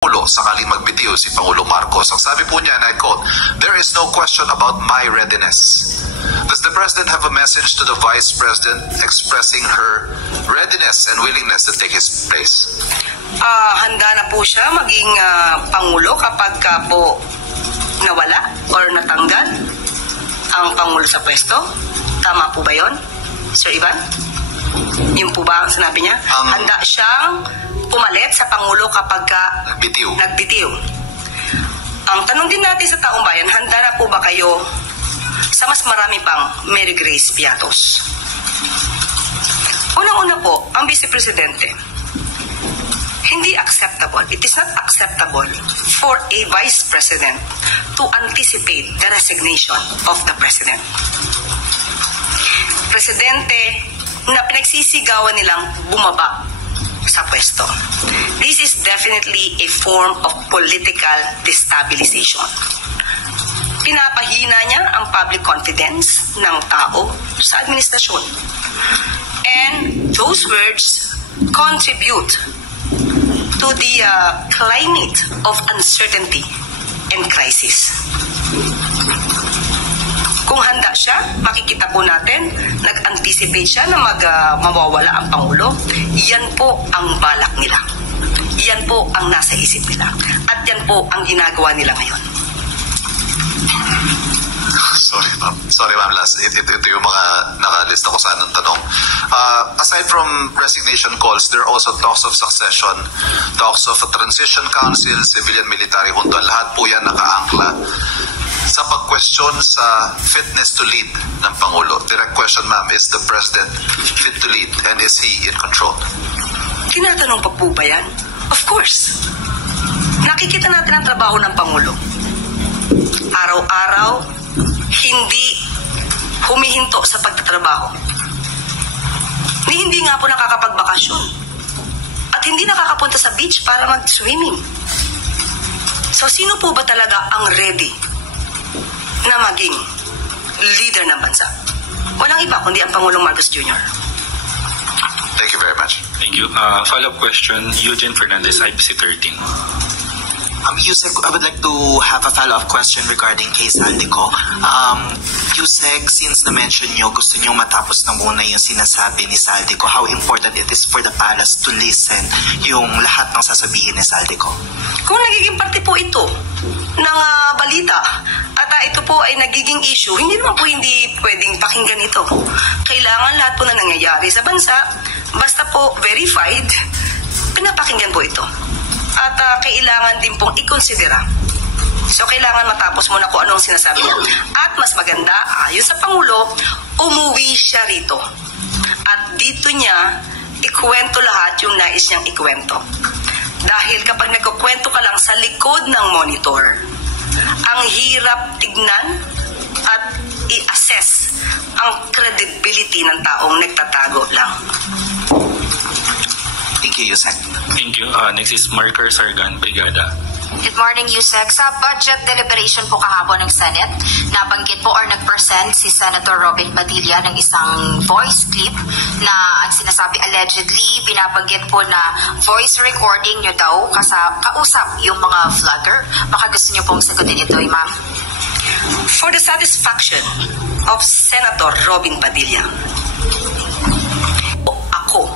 sakaling magbitiw si Pangulong Marcos. Ang sabi po niya, and I quote, "There is no question about my readiness." Does the President have a message to the Vice President expressing her readiness and willingness to take his place? Handa na po siya maging Pangulo kapag po nawala or natanggal ang Pangulo sa pwesto. Tama po ba yon, Sir Ivan? Yun po ba ang sinabi niya? Handa siyang pumalit sa Pangulo kapag nagbitiw. Ang tanong din natin sa taong bayan, handa na po ba kayo sa mas marami pang Mary Grace Piatos? Unang-una po, ang Vice Presidente, hindi acceptable, it is not acceptable for a Vice President to anticipate the resignation of the President. Presidente na pinagsisigawan nilang bumaba sa pwesto. This is definitely a form of political destabilization. Pinapahina niya ang public confidence ng tao sa administrasyon. And those words contribute to the climate of uncertainty and crisis. Kung handa siya, makikita po natin, nag-anticipate siya na mawawala ang Pangulo. Yan po ang balak nila. Yan po ang nasa isip nila. At yan po ang ginagawa nila ngayon. Sorry ma'am, ito yung mga nakalista ko sa anong tanong. Aside from resignation calls, there are also talks of succession, talks of a transition council, civilian military junta. Lahat po yan nakaangkla sa pag-question sa fitness to lead ng Pangulo. Direct question, ma'am, is the President fit to lead and is he in control? Tinatanong pa po ba yan? Of course. Nakikita natin ang trabaho ng Pangulo. Araw-araw, hindi humihinto sa pagtatrabaho. Hindi nga po nakakapagbakasyon. At hindi nakakapunta sa beach para mag-swimming. So, sino po ba talaga ang ready na maging leader ng bansa? Walang iba kundi ang Pangulong Marcos Jr. Thank you very much. Thank you. Follow-up question, Eugene Fernandez, IBC 13. Yusek, I would like to have a follow-up question regarding kay Saldico. Yusek, since na-mention nyo, gusto nyo matapos na muna yung sinasabi ni Saldico, how important it is for the palace to listen yung lahat ng sasabihin ni Saldico? Kung nagiging parte po ito ng balita at ito po ay nagiging issue, hindi naman po hindi pwedeng pakinggan ito. Kailangan lahat po na nangyayari sa bansa, basta po verified, pinapakinggan po ito. At kailangan din pong ikonsidera. So, kailangan matapos muna kung anong sinasabi niya. At mas maganda, ayon sa Pangulo, umuwi siya rito. At dito niya, ikwento lahat yung nais niyang ikwento. Dahil kapag nagkukwento ka lang sa likod ng monitor, ang hirap tignan at i-assess ang credibility ng taong nagtatago lang. Thank you, Yusek. Thank you. Next is Marker Sargan, Brigada. Good morning, Yusek. Sa budget deliberation po kahapon ng Senate, nabanggit po or nag-present si Senator Robin Padilla ng isang voice clip na ang sinasabi allegedly, binabanggit po na voice recording nyo daw kausap yung mga vlogger. Baka gusto nyo pong sagutin ito, ma'am. For the satisfaction of Senator Robin Padilla, ako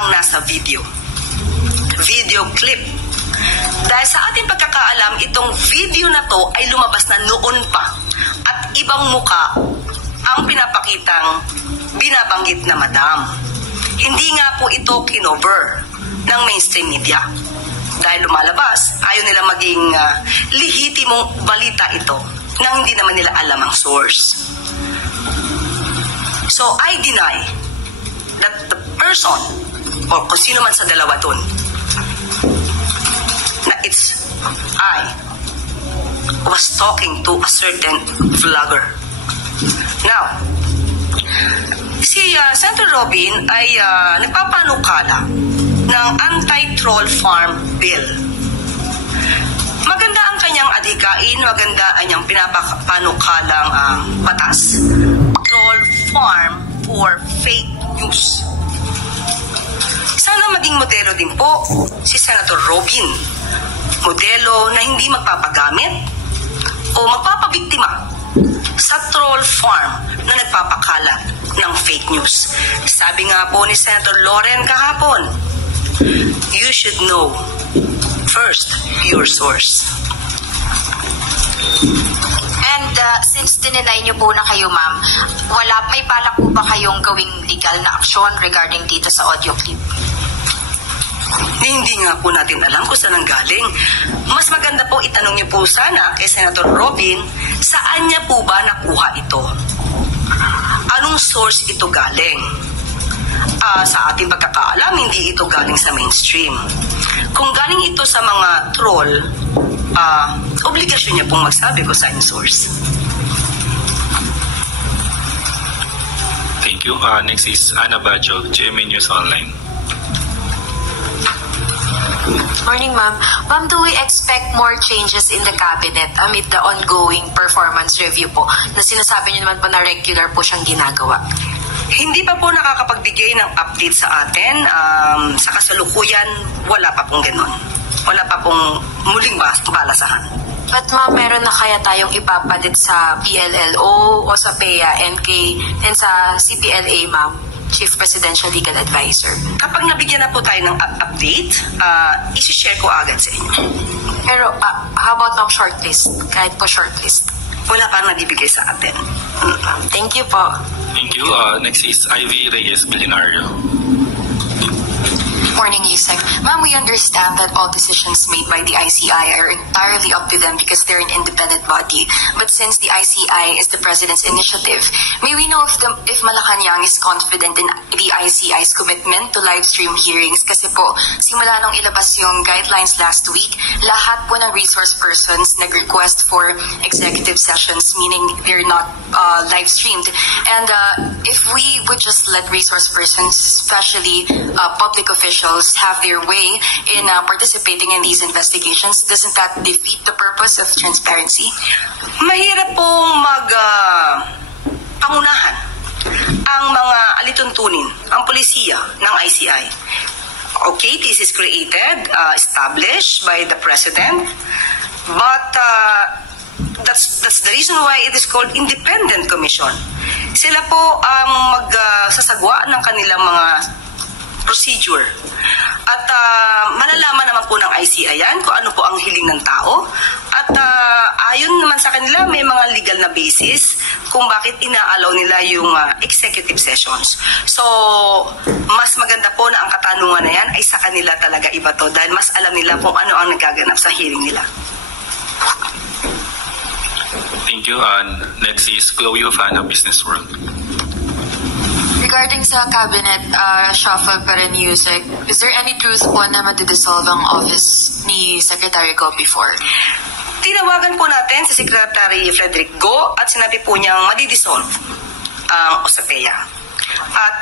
ang nasa video clip. Dahil sa ating pagkakaalam, itong video na to ay lumabas na noon pa at ibang muka ang pinapakitang binabanggit na madam. Hindi nga po ito kinover ng mainstream media. Dahil lumalabas, ayaw nila maging lihitimong balita ito nang hindi naman nila alam ang source. So, I deny that the person o kung sino man sa dalawa dun, na I was talking to a certain vlogger. Now, si Senator Robin ay nagpapanukala ng anti-troll farm bill. Maganda ang kanyang adhikain, maganda ang kanyang pinapanukalang batas. Troll farm for fake news. Sana Sana maging modelo din po si Senator Robin. Modelo na hindi magpapagamit o magpapabiktima sa troll farm na nagpapakalat ng fake news. Sabi nga po ni Senator Loren kahapon, you should know first your source. And since dininay niyo po na kayo, ma'am, may balak po ba kayong gawing legal na aksyon regarding dito sa audio clip? Hindi nga po natin alam kung saan ang galing. Mas maganda po itanong niyo po sana kay Senator Robin, saan niya po ba nakuha ito? Anong source ito galing? Sa ating pagkakaalam, hindi ito galing sa mainstream. Kung galing ito sa mga troll, obligasyon niya pong magsabi kung saan yung source. Thank you. Next is Ana Bajo, GMA News Online. Morning, ma'am. Ma'am, do we expect more changes in the cabinet amid the ongoing performance review po na sinasabi niyo naman po na regular po siyang ginagawa? Hindi pa po nakakapagbigay ng update sa atin. Sa kasalukuyan, wala pa pong ganun. Wala pa pong muling balasahan. But ma'am, meron na kaya tayong ipapalit sa PLLO o sa PEA, NK, and sa CPLA, ma'am? Chief Presidential Legal Advisor. Kapag nabigyan na po tayo ng update, isi-share ko agad sa inyo. Pero how about ma'am shortlist? Kahit po shortlist. Wala pa nabibigay sa atin. Thank you po. Thank you. Next is Ivy Reyes Billinario. Morning, Yusek. Ma'am, we understand that all decisions made by the ICI are entirely up to them because they're an independent body. But since the ICI is the President's initiative, may we know if Malacanang is confident in the ICI's commitment to live stream hearings? Kasi po, simula nung ilabas yung guidelines last week, lahat po ng resource persons nag-request for executive sessions, meaning they're not live streamed. And if we would just let resource persons, especially public officials, have their way in participating in these investigations, doesn't that defeat the purpose of transparency? Mahirap pong pangunahan ang mga alituntunin, ang polisiya ng ICI. Okay, this is created, established by the President, but that's the reason why it is called Independent Commission. Sila po ang magsasagwa ng kanilang mga procedure. At malalaman naman po ng ICI yan kung ano po ang hiling ng tao. At ayon naman sa kanila, may mga legal na basis kung bakit ina-allow nila yung executive sessions. So, mas maganda po na ang katanungan na yan ay sa kanila talaga iba to dahil mas alam nila kung ano ang nagaganap sa hearing nila. Thank you. Next is Chloe Ofana, Business World. Regarding sa cabinet shuffle pa rin, Yusek, is there any truth po na madidissolve ang office ni Secretary Go before? Tinawagan po natin si Secretary Frederick Go at sinabi po niyang madidissolve ang OSAPEA. At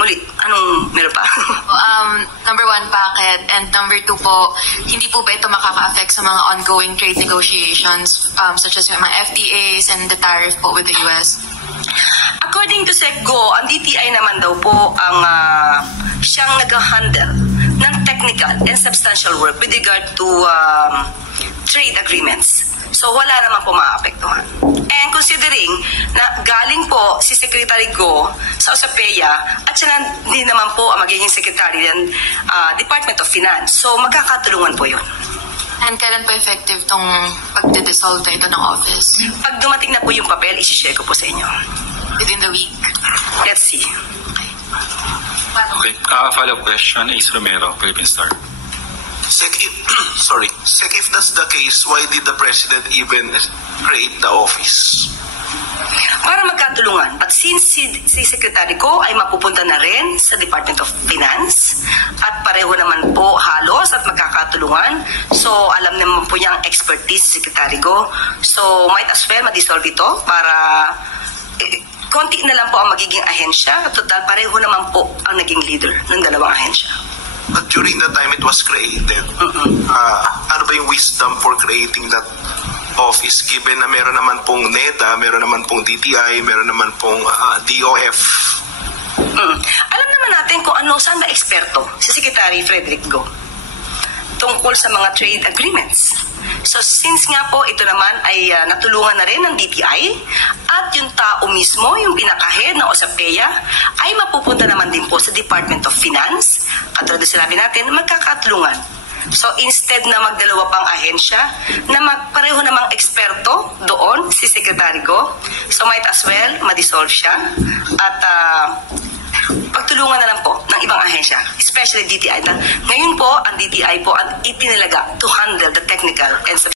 muli, anong meron pa? Number one, bakit? And number two po, hindi po ba ito makaka-affect sa mga ongoing trade negotiations such as yung mga FTAs and the tariff po with the US? According to SecGo, ang DTI naman daw po ang siyang nag-handle ng technical and substantial work with regard to trade agreements. So wala naman po maapektuhan. And considering na galing po si Secretary Go sa OSAPEA at siya din naman po ang magiging Secretary ng Department of Finance. So magkakatulungan po yun. And kailan po effective tong pagdidissolve na ito ng office? Pag dumating na po yung papel, isi-share ko po sa inyo. Within the week? Let's see. Okay. Follow-up question, Ace Romero, Philippine Star. Sec, if that's the case, why did the President even create the office? Para magkatulungan. But since si Secretary Go ay mapupunta na rin sa Department of Finance at pareho naman po halos at magkakatulungan, so alam naman po niya ang expertise si Secretary Go. So might as well ma-dissolve ito para konti na lang po ang magiging ahensya. Total, pareho naman po ang naging leader ng dalawang ahensya. But during the time it was created, ano ba yung wisdom for creating that office given na meron naman pong NEDA, meron naman pong DTI, meron naman pong DOF? Alam naman natin natin kung ano, saan ba eksperto si Secretary Frederick Go tungkol sa mga trade agreements. So since nga po ito naman ay natulungan na rin ng DTI at yung tao mismo, yung pinaka-head ng OSAPEA ay mapupunta naman din po sa Department of Finance. Katulad na sinabi natin, magkakatulungan. So instead na magdalawa pang ahensya na magpareho namang eksperto doon si Secretary Go, so might as well ma-dissolve siya at pagtulungan na lang po ng ibang ahensya, especially DTI. Ngayon po, ang DTI po ang itinalaga to handle the technical and